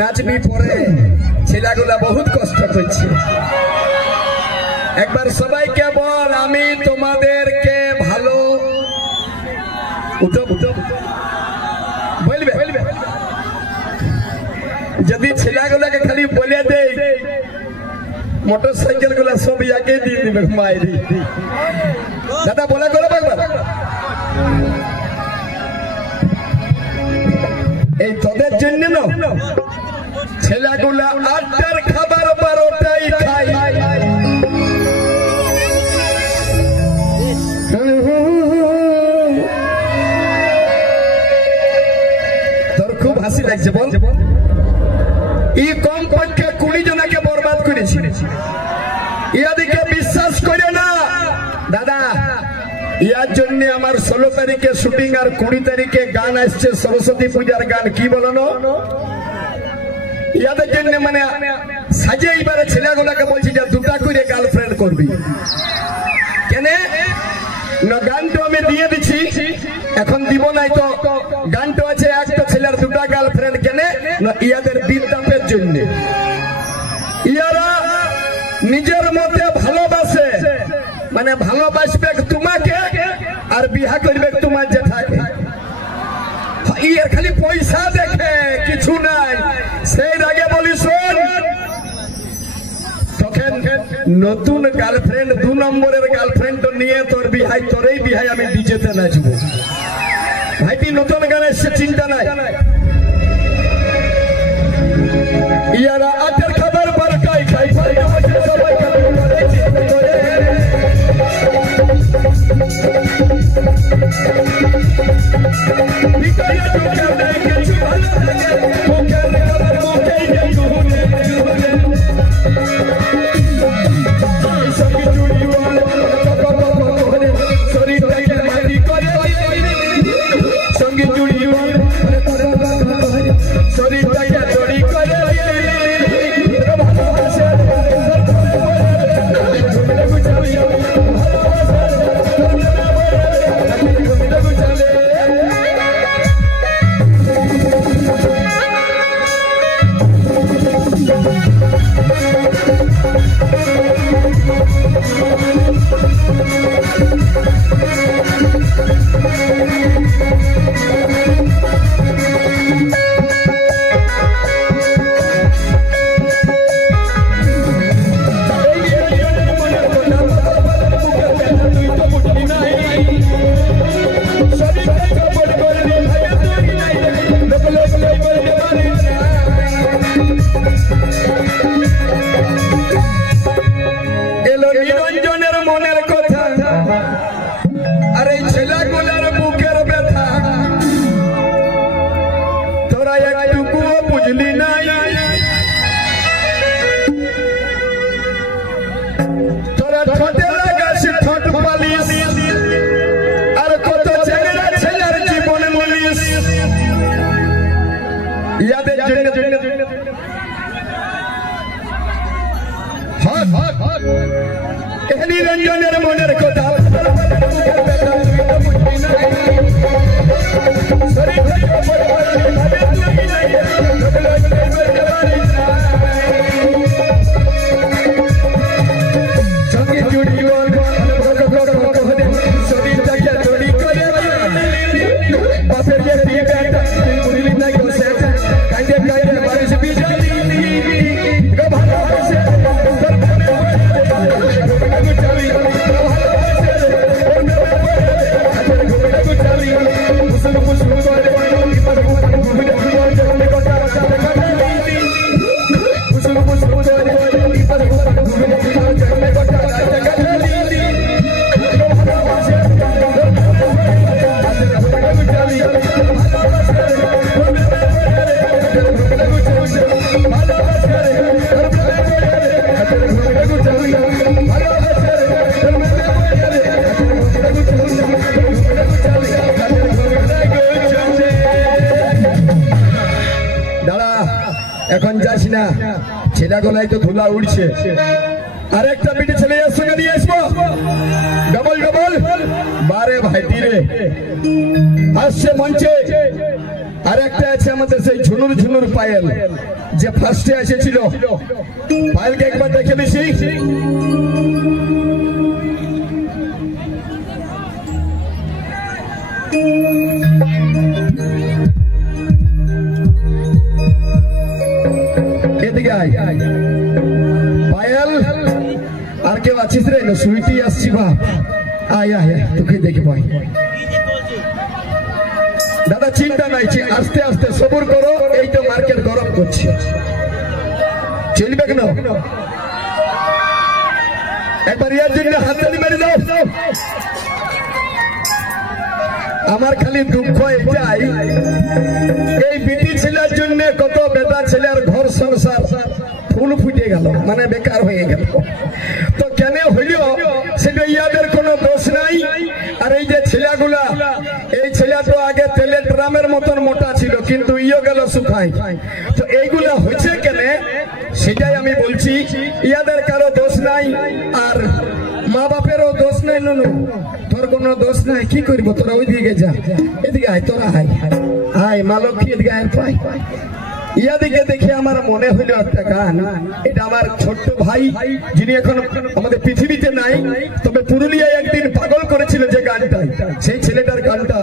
নাচবি পরে ছেলেগুলা বহুত কষ্ট করছে। একবার সবাইকে বল আমি তোমাদেরকে ভালো বলবে। যদি ছেলেগুলাকে খালি বলে দেই মোটরসাইকেল গুলা সব ইয়াকে দিয়ে দিবে মায়েরি। দাদা বলে করে এই তোদের জন্য না ছেলেগুলা 8টার খাবার 12টাই খায়। তোর খুব হাসি লাগছে বল। এই কম পক্ষে 20 জনকে বরবাদ করেছি। ইয়াদিকে বিশ্বাস করে না দাদা। ইয়ার জন্য আমার 16 তারিখে শুটিং আর 20 তারিখে গান আসছে সরস্বতী পূজার গান। কি বলো না ইয়াদের জন্য মানে সাজে এইবারে ছেলেগুলাকে বলছি যে 2টা করে গার্লফ্রেন্ড করবি কেন না। গানটা আমি দিয়ে দিচ্ছি এখন দিব নাই তো গানটা আছে একটা ছেলের 2টা গার্লফ্রেন্ড কেন না ইয়াদের বিদ্যাপের জন্য। ইয়ারা নিজের মতে ভালোবাসে মানে ভালোবাসবে তোমাকে আর বিয়া করবে তোমার জেঠাকে। ইয়ার খালি পয়সা দেখে কিছু নাই। সেই আগে বলি শোন তখন নতুন গার্লফ্রেন্ড 2 নম্বরের গার্লফ্রেন্ড নিয়ে তোর বিহাই তোরই বিহাই আমি ডিজেতে নাচবো। ভাইটি নতুন গান এসছে চিন্তা নাই। ইয়ারা 8টার খাবার 12টাই খাই। সবাই রঞ্জনের মনের কথা এখন যাস না, ছেলা গলায় তো ধুলা উড়ছে। আর একটা বিটি ছেলে সঙ্গে নিয়ে আসবো, ডবল ডবল বারে ভাইটি রে আসছে মঞ্চে। আর একটা আছে আমাদের সেই ঝুনুর ঝুনুর পায়েল, যে ফার্স্টে এসেছিল। পায়েলকে একবার দেখে বেশি। এদিকে আয় পায়েল, আর কেউ আছিস রে? সুইটি আসছি বাপ, আয় আয় তোকে দেখে পাই। দাদা চিন্তা নাই, আস্তে আস্তে সবুর করো, এই তো মার্কেট গরম করছে, চলবে কেন? একবার ইয়ার জন্য হাততালি মেরে দাও। আমার খালি দুঃখ এটাই, এই বিটি ছেলের জন্য কত বেটা ছেলের ঘর সংসার ফুল ফুটে গেল, মানে বেকার হয়ে গেল। তো কেন হইল সেটা ইয়াদের কোনো দোষ নাই। আর এই যে ছেলেগুলা, এই ছেলে তো আগে তেলের ড্রামের মতন মোটা ছিল, কিন্তু ইয়ে গেল শুকায়। তো এইগুলা হয়েছে কেন সেটাই আমি বলছি। ইয়াদের কারো দোষ নাই, আর মা বাপেরও দোষ নাই। নুনু তোর কোনো দোষ নাই, কি করবো? তোরা ওই দিকে যা, এদিকে আয়, তোরা আয় আয় মা লক্ষ্মী, এদিকে আয় পাই। ইয়াদিকে দেখে আমার মনে হইল একটা গান, এটা আমার ছোট্ট ভাই যিনি এখন আমাদের পৃথিবীতে নাই, তবে পুরুলিয়ায় একদিন পাগল করেছিল যে গানটা, সেই ছেলেটার গানটা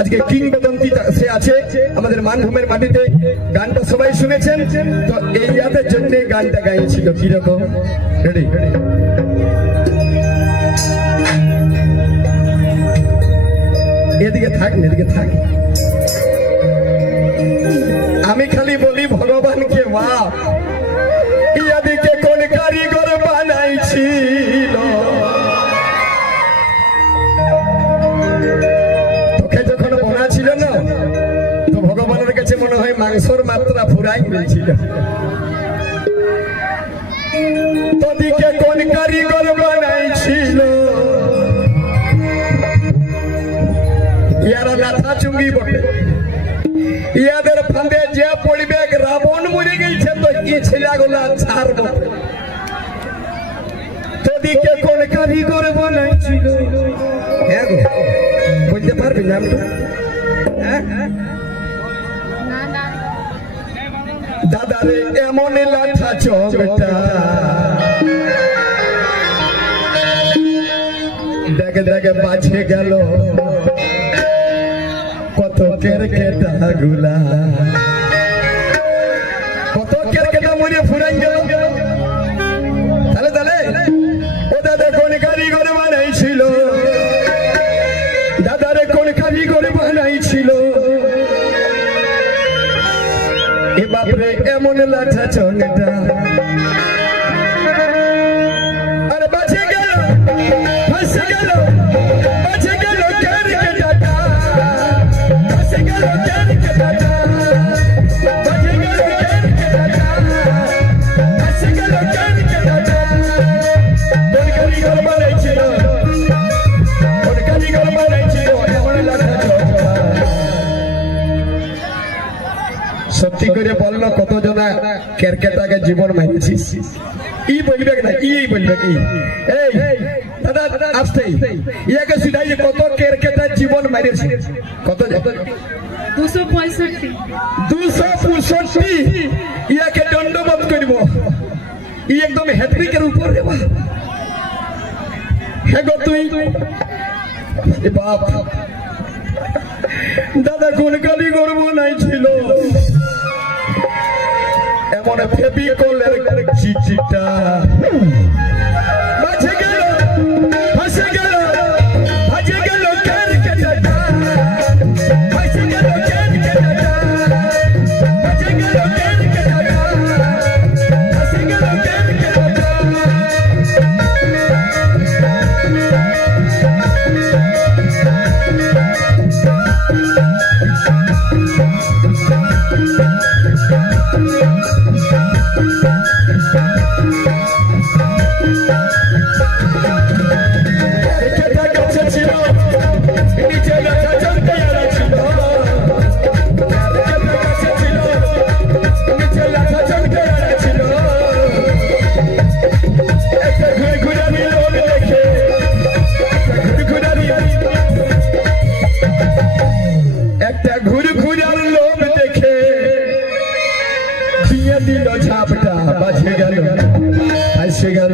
আজকে কিংবদন্তি সে আছে আমাদের মানভূমের মাটিতে। গানটা সবাই শুনেছেন, তো এই ইয়াদের জন্য গানটা গাইছিল। কিরকম? রেডি? এদিকে থাক, এদিকে থাক। আমি খালি বলি ভগবানকে, বাপ ইয়াদিকে কোন কারিগর বানাইছিল? তোকে যখন বোনা ছিল না, তো ভগবানের কাছে মনে হয় মাংসর মাত্রা ফুরাই গেছিল। তোদিকে কোন কারিগর বানাইছিল? ইয়ারা লাথা চুঙ্গি বটে, ইয়াদের ফাঁদে যে পড়বে, রাবণ মরে গেছে তো এই ছেলেগুলা ছাড়ব। তোদিকে কোন কারিগর বানাইছিল? হ্যাঁ গো, বুঝতে পারবি নামটা? দাদারে এমন লাঠা চোখটা, দেখে দেখে বাঁচে গেল কত কেরকেটা গুলা, কত কেরকেটা মরে ফুরাই গেল। তাহলে তাহলে ও দাদা কোন কারিগর বানাইছিল? দাদারে কোন কারিগর বানাইছিল? এ বাপরে এমন লাঠা চোখটা, আরে বাঁচে গেল, ফাঁসে গেল, বাঁচে গেল কেরকেটাটা, ফাঁসে গেল কেরকেটাটা, বাঁচে গেল কেরকেটাটা, ফাঁসে গেল কেরকেটাটা। কোন কারিগর বানাইছিল? কোন কারিগর বানাইছিল এমন লাঠা চোখটা? সত্যি করে বললো কত জনা কেরকেটাকে জীবন মাইছিস? ই বলবে না, ই বলবে কি? এই দাদা আসতে ইয়াকে সিধাই যে কত কেরকেটা জীবন মারিয়েছে? কত? 265। 265 ইয়াকে দণ্ডবোধ করব। ই একদম হ্যাট্রিকের উপর দেবা। হ্যাঁ গো তুই বাপ, দাদা কোন কারিগর বানাইছিল এমন ফেবিকলের চিঠিটা? বাঁচে গেল, ফাঁসে গেল, বাঁচে গেল কেরকেটাটা, ফাঁসে গেল কেরকেটাটা, বাঁচে গেল কেরকেটাটা, ফাঁসে গেল কেরকেটাটা। এসে গেল